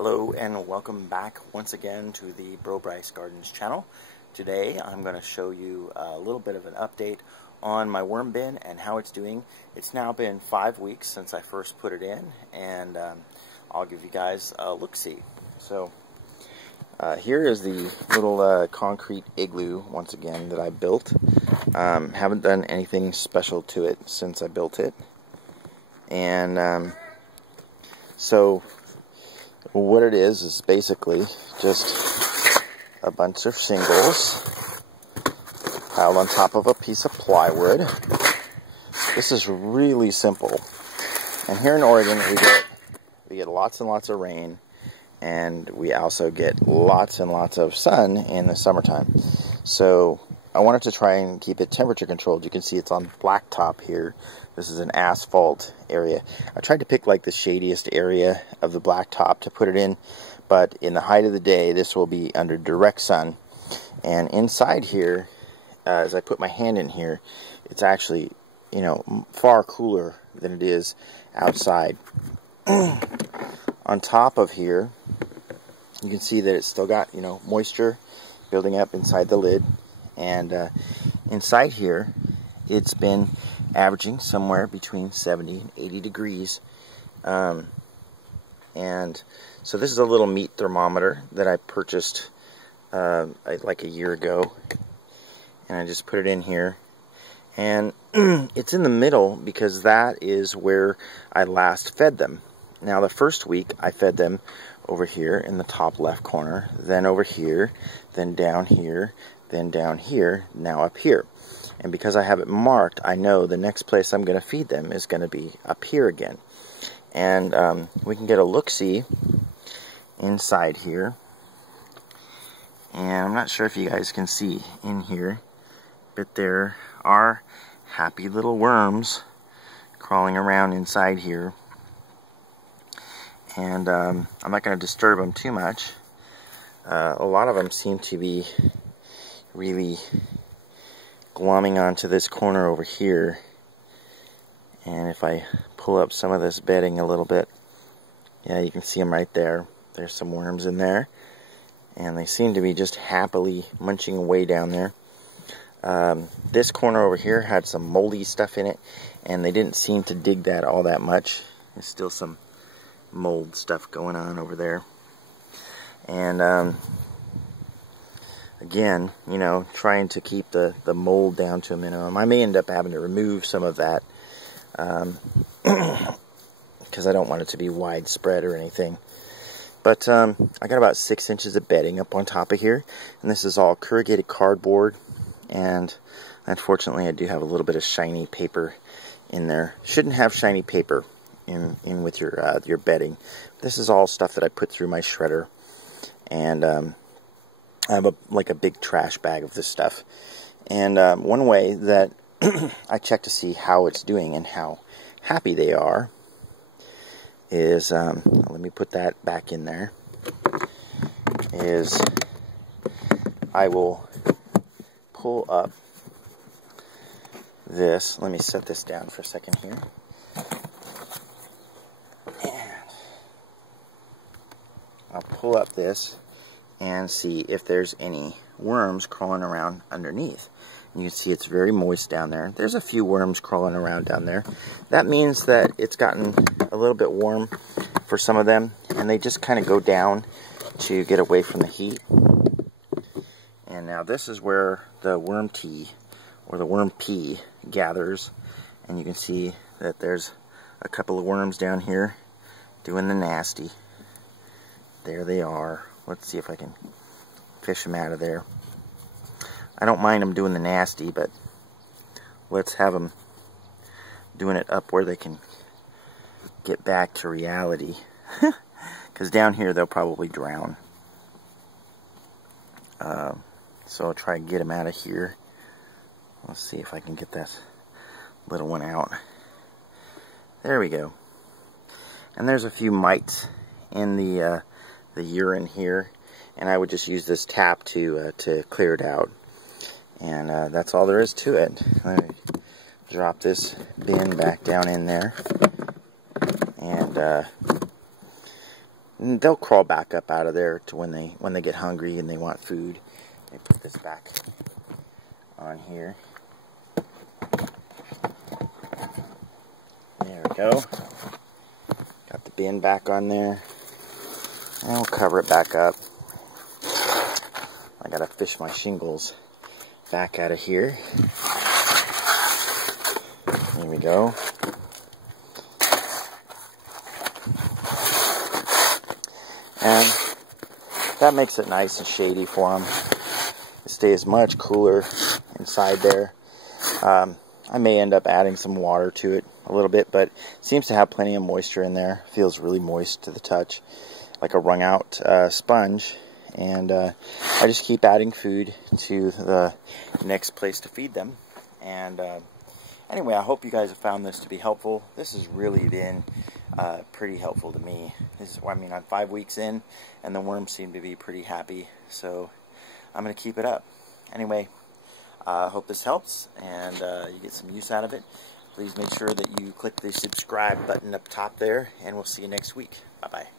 Hello and welcome back once again to the BroBryceGardens channel. Today I'm going to show you a little bit of an update on my worm bin and how it's doing. It's now been 5 weeks since I first put it in, and I'll give you guys a look-see. So here is the little concrete igloo once again that I built. Haven't done anything special to it since I built it, and so what it is basically just a bunch of shingles piled on top of a piece of plywood. This is really simple. And here in Oregon we get lots and lots of rain, and we also get lots and lots of sun in the summertime. So I wanted to try and keep it temperature controlled. You can see it's on blacktop here. This is an asphalt area. I tried to pick like the shadiest area of the blacktop to put it in, but in the height of the day this will be under direct sun. And inside here, as I put my hand in here, it's actually, you know, far cooler than it is outside. On top of here, you can see that it's still got, you know, moisture building up inside the lid. And inside here, it's been averaging somewhere between 70 and 80 degrees. And so this is a little meat thermometer that I purchased like a year ago. And I just put it in here. And it's in the middle because that is where I last fed them. Now the first week I fed them over here in the top left corner, then over here, then down here, then down here, now up here. And because I have it marked, I know the next place I'm going to feed them is going to be up here again. And we can get a look-see inside here. And I'm not sure if you guys can see in here, but there are happy little worms crawling around inside here. And I'm not going to disturb them too much. A lot of them seem to be really glomming onto this corner over here. And if I pull up some of this bedding a little bit, yeah, you can see them right there. There's some worms in there, and they seem to be just happily munching away down there. This corner over here had some moldy stuff in it, and they didn't seem to dig that all that much. There's still some mold stuff going on over there. And again, you know, trying to keep the mold down to a minimum. I may end up having to remove some of that because I don't want it to be widespread or anything. But I got about 6 inches of bedding up on top of here, and this is all corrugated cardboard. And unfortunately, I do have a little bit of shiny paper in there. Shouldn't have shiny paper in with your bedding. This is all stuff that I put through my shredder, and I have like a big trash bag of this stuff. And one way that I check to see how it's doing and how happy they are is, let me put that back in there, is I will pull up this. Let me set this down for a second here. And I'll pull up this and see if there's any worms crawling around underneath. And you can see it's very moist down there. There's a few worms crawling around down there. That means that it's gotten a little bit warm for some of them, and they just kind of go down to get away from the heat. And now this is where the worm tea or the worm pea gathers, and you can see that there's a couple of worms down here doing the nasty. There they are. Let's see if I can fish them out of there. I don't mind them doing the nasty, but let's have them doing it up where they can get back to reality. Because down here they'll probably drown. So I'll try and get them out of here. Let's see if I can get that little one out. There we go. And there's a few mites in the urine here, and I would just use this tap to clear it out. And that's all there is to it. Let me drop this bin back down in there, and And they'll crawl back up out of there to when they get hungry and they want food. Let me put this back on here. There we go. Got the bin back on there. And we'll cover it back up. I gotta fish my shingles back out of here. There we go. And that makes it nice and shady for them. It stays much cooler inside there. I may end up adding some water to it a little bit, but it seems to have plenty of moisture in there. Feels really moist to the touch, like a wrung out sponge. And I just keep adding food to the next place to feed them. And anyway, I hope you guys have found this to be helpful. This has really been pretty helpful to me. I mean, I'm 5 weeks in, and the worms seem to be pretty happy. So I'm going to keep it up. Anyway, I hope this helps, and you get some use out of it. Please make sure that you click the subscribe button up top there, and we'll see you next week. Bye-bye.